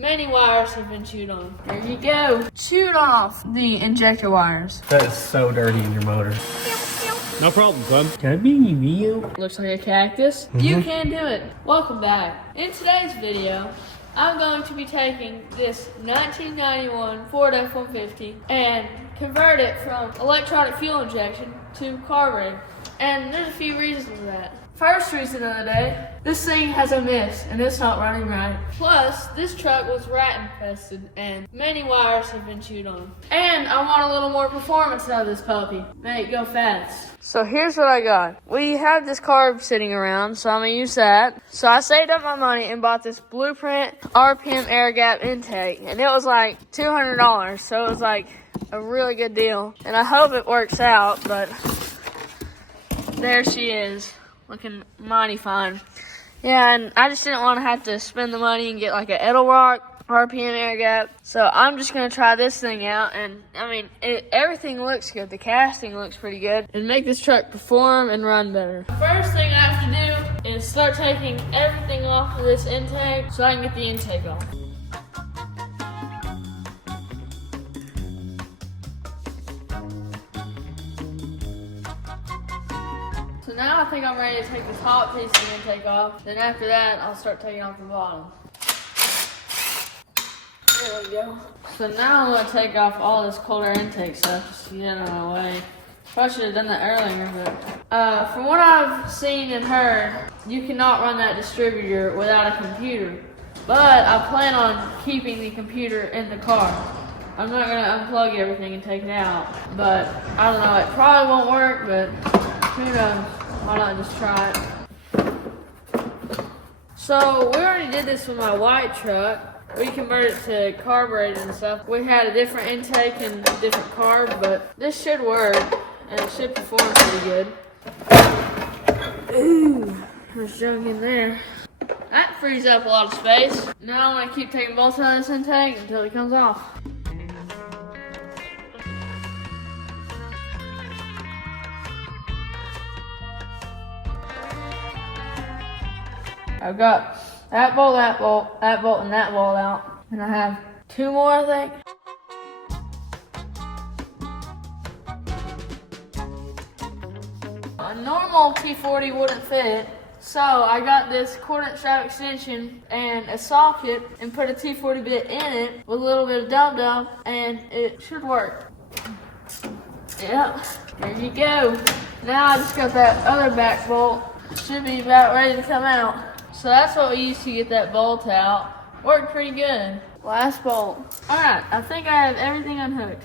Many wires have been chewed on. There you go. Chewed off the injector wires. That is so dirty in your motor. No problem, son. Can I be in your video? Looks like a cactus. You can do it. Welcome back. In today's video, I'm going to be taking this 1991 Ford F150 and convert it from electronic fuel injection to carburetor. And there's a few reasons for that. First reason of the day, this thing has a miss and it's not running right. Plus, this truck was rat infested and many wires have been chewed on. And I want a little more performance out of this puppy. Make it go fast. So here's what I got. We have this carb sitting around, so I'm gonna use that. So I saved up my money and bought this Blueprint RPM air gap intake. And it was like $200, so it was like a really good deal. And I hope it works out, but there she is. Looking mighty fine. Yeah, and I just didn't want to have to spend the money and get like a Edelrock RPM air gap. So I'm just going to try this thing out. And I mean, everything looks good. The casting looks pretty good. And make this truck perform and run better. First thing I have to do is start taking everything off of this intake so I can get the intake off. So now I think I'm ready to take the top piece of the intake off. Then after that, I'll start taking off the bottom. There we go. So now I'm going to take off all this cold air intake stuff just to get it out of my way. Probably should have done that earlier, but from what I've seen and heard, you cannot run that distributor without a computer. But I plan on keeping the computer in the car. I'm not going to unplug everything and take it out. But I don't know, it probably won't work, but who knows? Why not just try it? So we already did this with my white truck. We converted it to carburetor and stuff. We had a different intake and a different carb, but this should work and it should perform pretty good. Ooh, there's junk in there. That frees up a lot of space. Now I'm gonna keep taking bolts out of this intake until it comes off. I've got that bolt, and that bolt out. And I have two more, I think. A normal T40 wouldn't fit, so I got this quarter-inch strap extension and a socket and put a T40 bit in it with a little bit of dum-dum, and it should work. Yep, there you go. Now I just got that other back bolt. Should be about ready to come out. So that's what we used to get that bolt out. Worked pretty good. Last bolt. Alright, I think I have everything unhooked.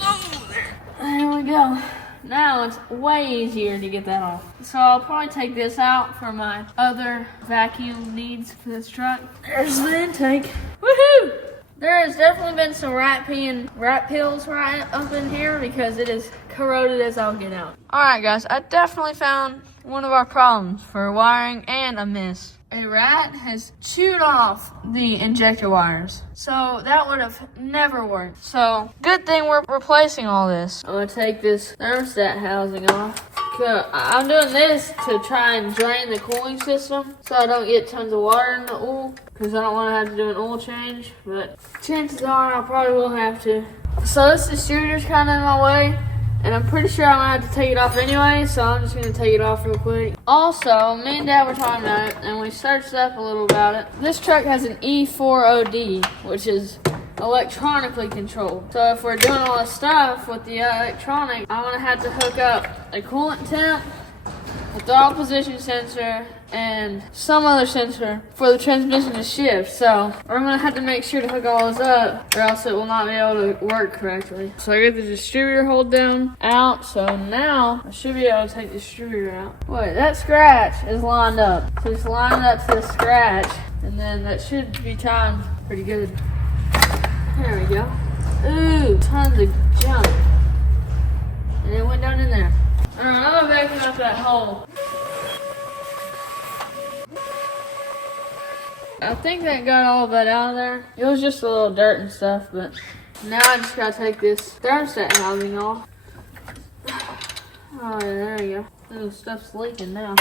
Oh, there we go. Now it's way easier to get that off. So I'll probably take this out for my other vacuum needs for this truck. There's the intake. Woohoo! There has definitely been some rat pills right up in here because it is corroded as I'll get out. Alright guys, I definitely found one of our problems for wiring and a miss. A rat has chewed off the injector wires. So that would have never worked. So good thing we're replacing all this. I'm gonna take this thermostat housing off. I'm doing this to try and drain the cooling system so I don't get tons of water in the oil because I don't want to have to do an oil change, but chances are I probably will have to. So this distributor's kind of in my way and I'm pretty sure I'm going to have to take it off anyway, so I'm just going to take it off real quick. Also, me and Dad were talking about it and we searched up a little about it. This truck has an E4OD, which is electronically controlled. So if we're doing all this stuff with the electronic, I'm gonna have to hook up a coolant temp, a throttle position sensor, and some other sensor for the transmission to shift. So I'm gonna have to make sure to hook all this up or else it will not be able to work correctly. So I get the distributor hold down out. So now I should be able to take the distributor out. Wait, that scratch is lined up. So just line it up to the scratch and then that should be timed pretty good. There we go. Ooh, tons of junk. And it went down in there. Alright, I'm gonna vacuum up that hole. I think that got all of that out of there. It was just a little dirt and stuff, but now I just gotta take this thermostat housing off. Oh yeah, there we go. Ooh, stuff's leaking now.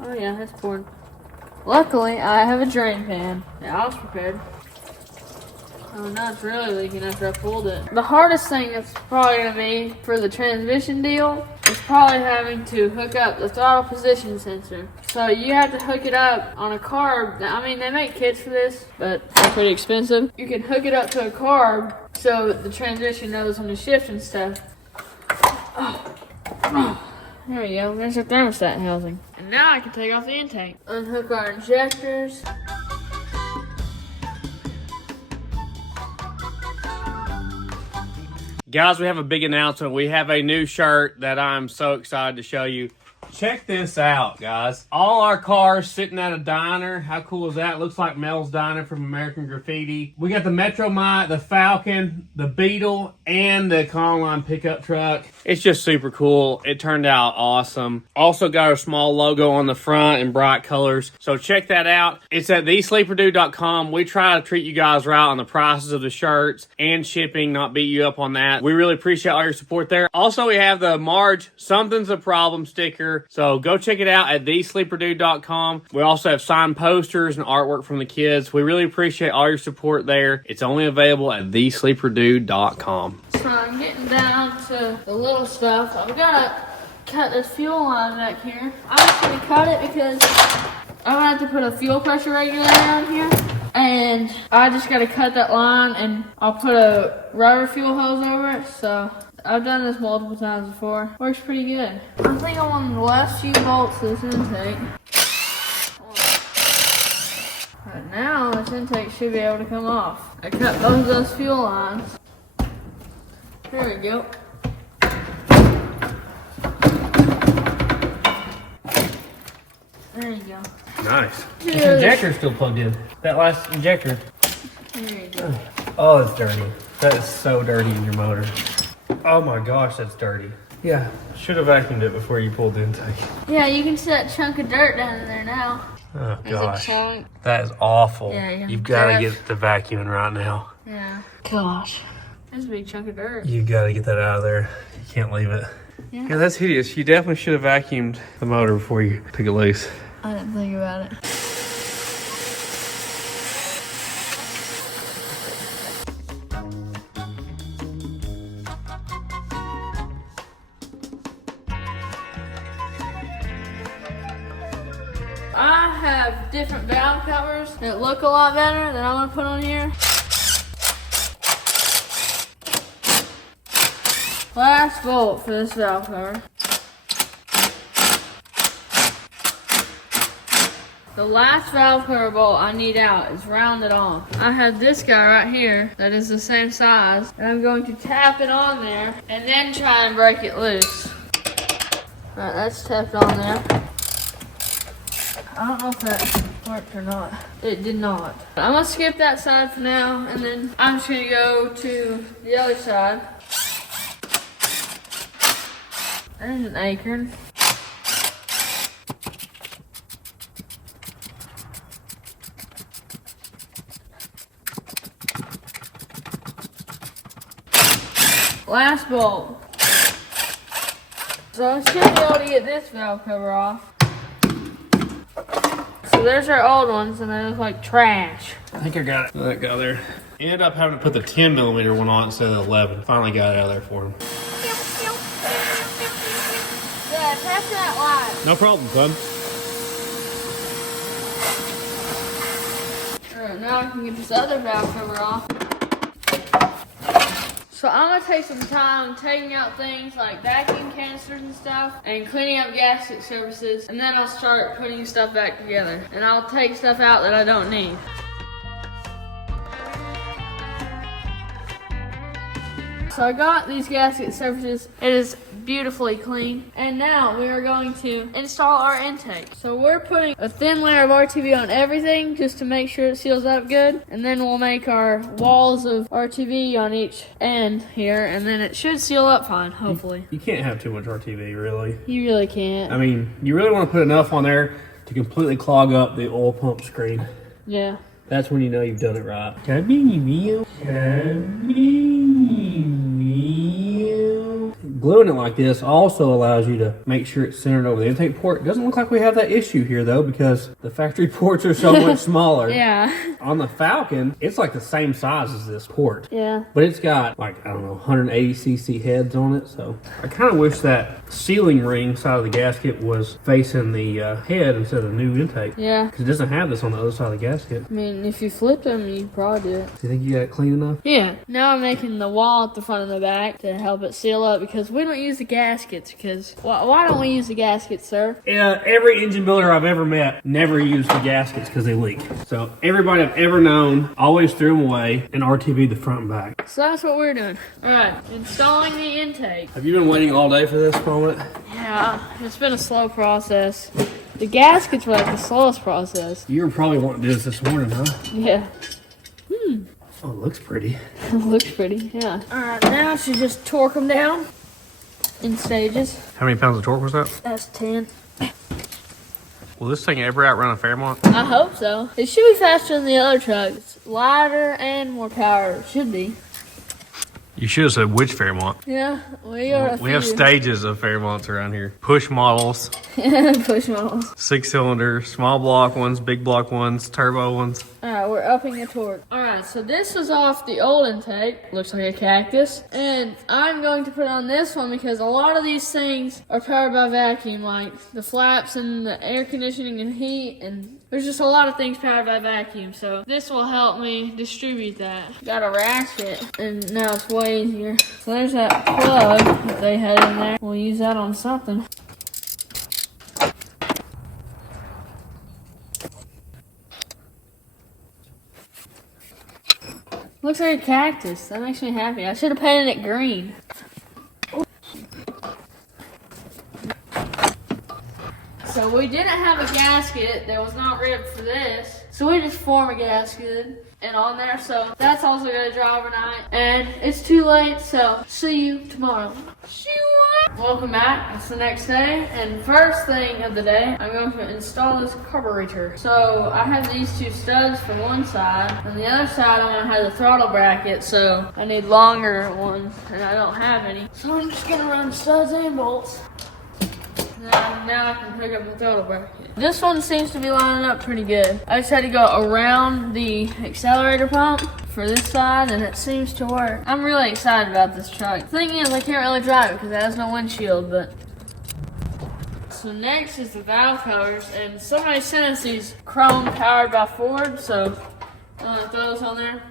Oh yeah, it's pouring Luckily, I have a drain pan. Yeah, I was prepared. Oh, now it's really leaking after I pulled it. The hardest thing that's probably going to be for the transmission deal is probably having to hook up the throttle position sensor. So you have to hook it up on a carb. I mean, they make kits for this, but they're pretty expensive. You can hook it up to a carb so the transmission knows when to shift and stuff. There we go. There's our thermostat housing. And now I can take off the intake. Unhook our injectors. Guys, we have a big announcement. We have a new shirt that I'm so excited to show you. Check this out, guys. All our cars sitting at a diner. How cool is that? Looks like Mel's Diner from American Graffiti. We got the Metromite, the Falcon, the Beetle, and the Econoline pickup truck. It's just super cool. It turned out awesome. Also got our small logo on the front in bright colors. So check that out. It's at thesleeperdude.com. We try to treat you guys right on the prices of the shirts and shipping, not beat you up on that. We really appreciate all your support there. Also, we have the Marge Something's a Problem sticker. So go check it out at thesleeperdude.com. We also have signed posters and artwork from the kids. We really appreciate all your support there. It's only available at thesleeperdude.com. So I'm getting down to the little stuff. I've got to cut this fuel line back here. I'm just going to cut it because I'm going to have to put a fuel pressure regulator on here. And I just got to cut that line and I'll put a rubber fuel hose over it. So I've done this multiple times before. Works pretty good. I think I'm on the last few bolts of this intake. But now this intake should be able to come off. I cut both of those fuel lines. There we go. There you go. Nice. This injector's still plugged in. That last injector. There you go. Oh, it's dirty. That is so dirty in your motor. Oh my gosh, that's dirty. Yeah, should have vacuumed it before you pulled the intake. Yeah, you can see that chunk of dirt down in there now. Oh There's gosh, a chunk. that is awful. Yeah. You've got to get the vacuuming right now. Yeah. Gosh, there's a big chunk of dirt. You got to get that out of there. You can't leave it. Yeah, that's hideous. You definitely should have vacuumed the motor before you took it loose. I didn't think about it. I have different valve covers that look a lot better that I'm going to put on here. Last bolt for this valve cover. The last valve cover bolt I need out is rounded off. I have this guy right here that is the same size, and I'm going to tap it on there and then try and break it loose. Alright, that's tapped on there. I don't know if that worked or not. It did not. I'm gonna skip that side for now, and then I'm just gonna go to the other side. There's an acorn. Last bolt. So I should be able to get this valve cover off. So there's our old ones, and they look like trash. I think I got it. That guy there. Ended up having to put the 10mm one on instead of the 11. Finally got it out of there for him. Yeah, tap that light. No problem, son. Alright, now I can get this other valve cover off. So I'm gonna take some time taking out things like vacuum canisters and stuff and cleaning up gasket surfaces, and then I'll start putting stuff back together. And I'll take stuff out that I don't need. So I got these gasket surfaces. It is beautifully clean. And now we are going to install our intake. So we're putting a thin layer of RTV on everything just to make sure it seals up good. And then we'll make our walls of RTV on each end here, and then it should seal up fine, hopefully. You can't have too much RTV, really. You really can't. I mean, you really want to put enough on there to completely clog up the oil pump screen. Yeah. That's when you know you've done it right. Caminho. Gluing it like this also allows you to make sure it's centered over the intake port. It doesn't look like we have that issue here though, because the factory ports are so much smaller. Yeah. On the Falcon, it's like the same size as this port. Yeah. But it's got like, I don't know, 180cc heads on it. So I kind of wish that sealing ring side of the gasket was facing the head instead of the new intake. Yeah. Because it doesn't have this on the other side of the gasket. I mean, if you flip them, you could probably do it. Do you think you got it clean enough? Yeah. Now I'm making the wall at the front and the back to help it seal up, because we don't use the gaskets. Because why don't we use the gaskets, sir? Yeah, every engine builder I've ever met never used the gaskets because they leak. So everybody I've ever known always threw them away and RTV'd the front and back. So that's what we're doing. All right, installing the intake. Have you been waiting all day for this moment? Yeah, it's been a slow process. The gaskets were like the slowest process. You were probably wanting to do this morning, huh? Yeah. Oh, it looks pretty. Looks pretty, yeah. All right, now I should just torque them down in stages. How many pounds of torque was that? That's 10. Will this thing ever outrun a Fairmont? I hope so. It should be faster than the other trucks. Lighter and more power. It should be. You should have said which Fairmont. Yeah, we are. We have stages of Fairmonts around here. Push models, Push models. 6-cylinder, small block ones, big block ones, turbo ones. Alright, we're upping the torque. Alright, so this was off the old intake. Looks like a cactus. And I'm going to put it on this one because a lot of these things are powered by vacuum, like the flaps and the air conditioning and heat, and there's just a lot of things powered by vacuum. So this will help me distribute that. Got a ratchet, and now it's way easier. So there's that plug that they had in there. We'll use that on something. Looks like a cactus. That makes me happy. I should have painted it green. So we didn't have a gasket that was not ribbed for this. So we just form a gasket and on there. So that's also going to dry overnight. And it's too late, so see you tomorrow. Welcome back. It's the next day, and first thing of the day, I'm going to install this carburetor. So I have these two studs for one side, and the other side I'm going to have the throttle bracket, so I need longer ones, and I don't have any. So I'm just going to run studs and bolts. Now I can hook up the throttle bracket. This one seems to be lining up pretty good. I just had to go around the accelerator pump for this side, and it seems to work. I'm really excited about this truck. The thing is, I can't really drive it because it has no windshield, but... So next is the valve covers, and somebody sent us these chrome powered by Ford, so I'm gonna throw those on there.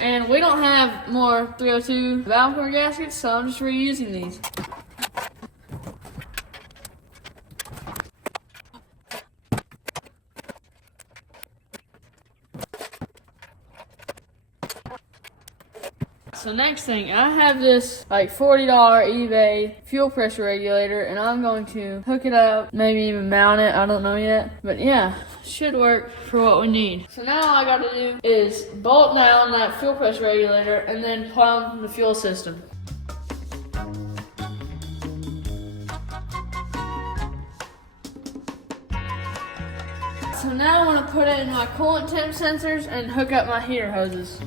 And we don't have more 302 valve cover gaskets, so I'm just reusing these. So next thing, I have this like $40 eBay fuel pressure regulator, and I'm going to hook it up, maybe even mount it, I don't know yet. But yeah, should work for what we need. So now all I gotta do is bolt down that fuel pressure regulator and then plumb the fuel system. So now I want to put in my coolant temp sensors and hook up my heater hoses.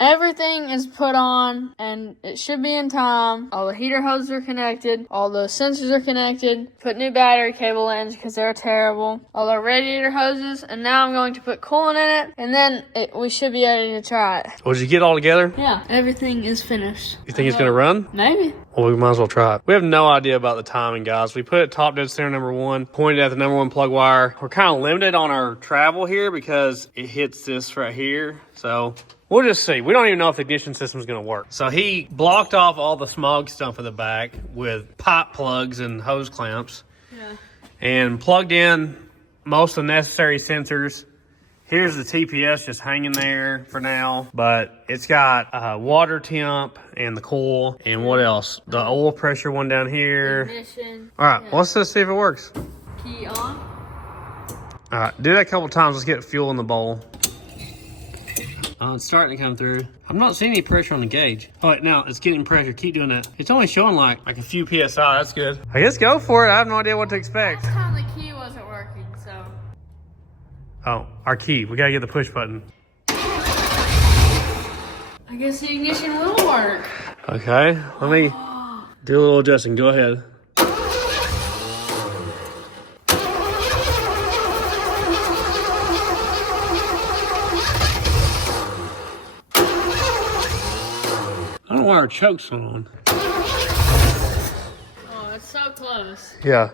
Everything is put on, and it should be in time. All the heater hoses are connected. All the sensors are connected. Put new battery cable in because they're terrible. All our radiator hoses, and now I'm going to put coolant in it, and then we should be ready to try it. Well, did you get all together? Yeah, everything is finished. You think it's gonna run? Maybe. Well, we might as well try it. We have no idea about the timing, guys. We put it top dead center number 1, pointed at the number 1 plug wire. We're kind of limited on our travel here because it hits this right here. So we'll just see. We don't even know if the ignition system is going to work. So he blocked off all the smog stuff in the back with pipe plugs and hose clamps. Yeah. And plugged in most of the necessary sensors. Here's the TPS just hanging there for now, but it's got water temp and the coil, and what else? The oil pressure one down here. Ignition. All right, Yeah. let's just see if it works. Key on. All right, do that a couple times. Let's get fuel in the bowl. It's starting to come through. I'm not seeing any pressure on the gauge. All right, now it's getting pressure. Keep doing that. It's only showing like a few PSI. That's good. I guess go for it. I have no idea what to expect. Last time the key wasn't working, so. Oh, our key. We gotta get the push button. I guess the ignition will work. Okay, let me do a little adjusting. Go ahead. I don't know why our choke's on. Oh, it's so close. Yeah.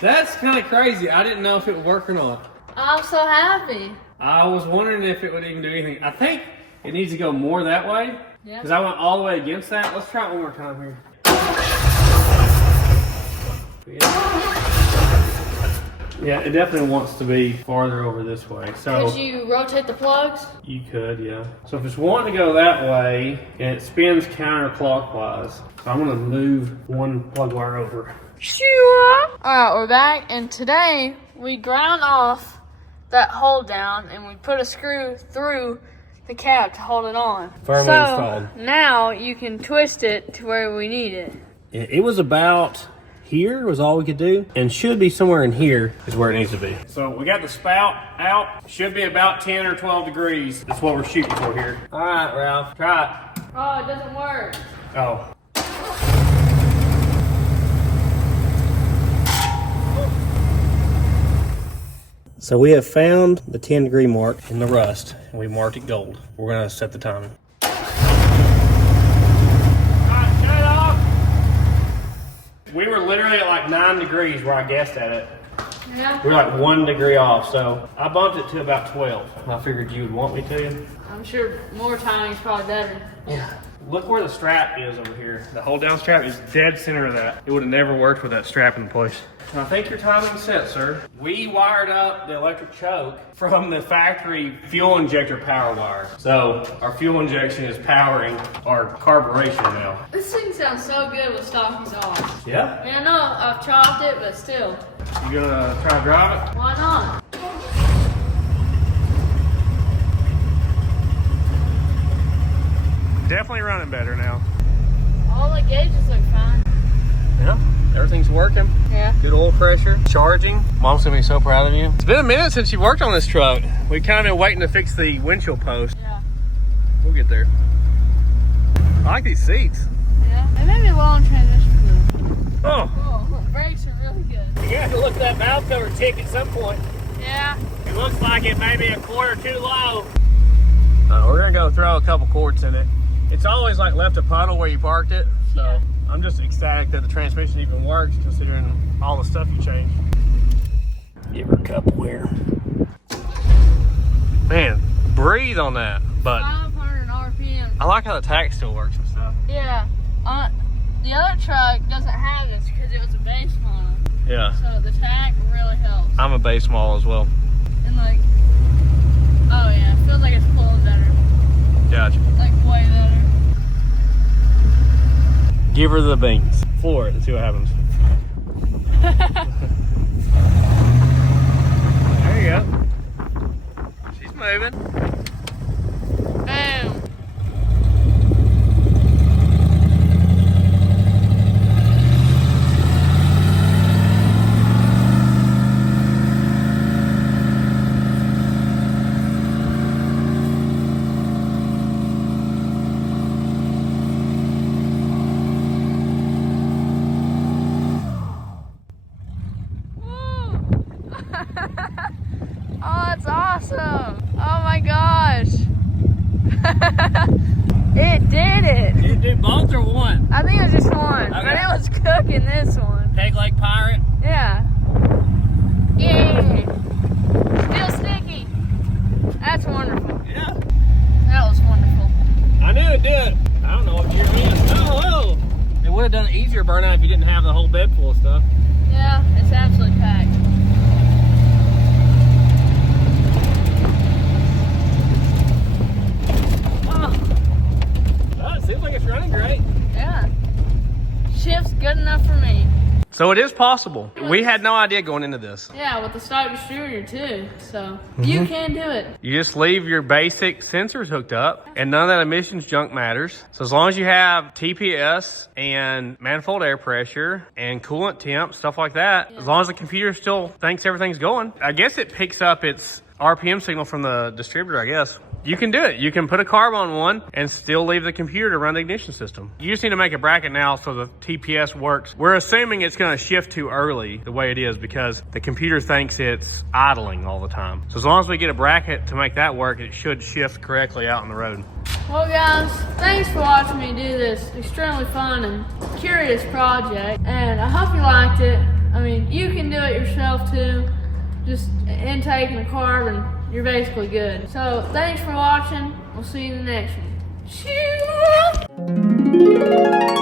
That's kind of crazy. I didn't know if it would work or not. I'm so happy. I was wondering if it would even do anything. I think it needs to go more that way. Yeah. Because I went all the way against that. Let's try it one more time here. Yeah, it definitely wants to be farther over this way. So Could you rotate the plugs? you could, yeah. So if it's wanting to go that way, and it spins counterclockwise, so I'm gonna move one plug wire over. Alright, we're back, and today we ground off that hold down and we put a screw through the cap to hold it on. Firmly installed. Now you can twist it to where we need it. It was about here was all we could do, and should be somewhere in here is where it needs to be. So we got the spout out. Should be about 10 or 12 degrees. That's what we're shooting for here. All right, Ralph, try it. Oh, it doesn't work. Oh. So we have found the 10-degree mark in the rust, and we marked it gold. We're gonna set the timing. All right, shut it off. We were literally at like 9 degrees where I guessed at it. Yeah. We're like 1 degree off, so I bumped it to about 12. I figured you would want me to. I'm sure more timing's probably better. Yeah. Look where the strap is over here. The hold down strap is dead center of that. It would have never worked with that strap in place. I think your timing's set, sir. We wired up the electric choke from the factory fuel injector power wire. So our fuel injection is powering our carburation now. This thing sounds so good with stock exhaust. Yeah? Yeah, I know, I've chopped it, but still. You gonna try to drive it? Why not? Definitely running better now. All the gauges look fine. Yeah, everything's working. Yeah. Good oil pressure, charging. Mom's gonna be so proud of you. It's been a minute since you worked on this truck. We've kind of been waiting to fix the windshield post. Yeah. We'll get there. I like these seats. Yeah. They may be low in transition. Oh, Oh, the brakes are really good. you're gonna have to look at that valve cover tick at some point. Yeah. It looks like it may be a quarter too low. We're gonna go throw a couple quarts in it. It's always like left a puddle where you parked it. So Yeah. I'm just ecstatic that the transmission even works considering all the stuff you changed. Give her a couple here. Man, breathe on that button. 500 RPM. I like how the tach still works and stuff. Yeah. The other truck doesn't have this because it was a base model. Yeah, So the tach really helps. I'm a base model as well. And like, oh yeah, it feels like it's pulling better. Gotcha. Like way better. Give her the beans. Floor it and see what happens. There you go. She's moving. Boom. Oh, that's awesome. Oh my gosh. It did it. You do both or one? I think it was just one, but Okay. it was cooking this one. Peg leg pirate. Yeah. Yeah. Still sticky. That's wonderful. Yeah. That was wonderful. I knew it'd do it. I don't know what year it is. Oh, it would have done an easier burnout if you didn't have the whole bed full of stuff. Yeah, it's absolutely packed. Oh, it seems like it's running great. Yeah. Shift's good enough for me. So it is possible. We had no idea going into this. Yeah, with the stock distributor too. So you can do it. You just leave your basic sensors hooked up and none of that emissions junk matters. So as long as you have TPS and manifold air pressure and coolant temp, stuff like that, as long as the computer still thinks everything's going, I guess it picks up its RPM signal from the distributor, I guess. You can do it. You can put a carb on one and still leave the computer to run the ignition system. You just need to make a bracket now so the TPS works. We're assuming it's going to shift too early the way it is because the computer thinks it's idling all the time. So as long as we get a bracket to make that work, it should shift correctly out on the road. Well guys, thanks for watching me do this extremely fun and curious project. And I hope you liked it. I mean, you can do it yourself too. Just intake and a carb and you're basically good. So thanks for watching. We'll see you in the next one.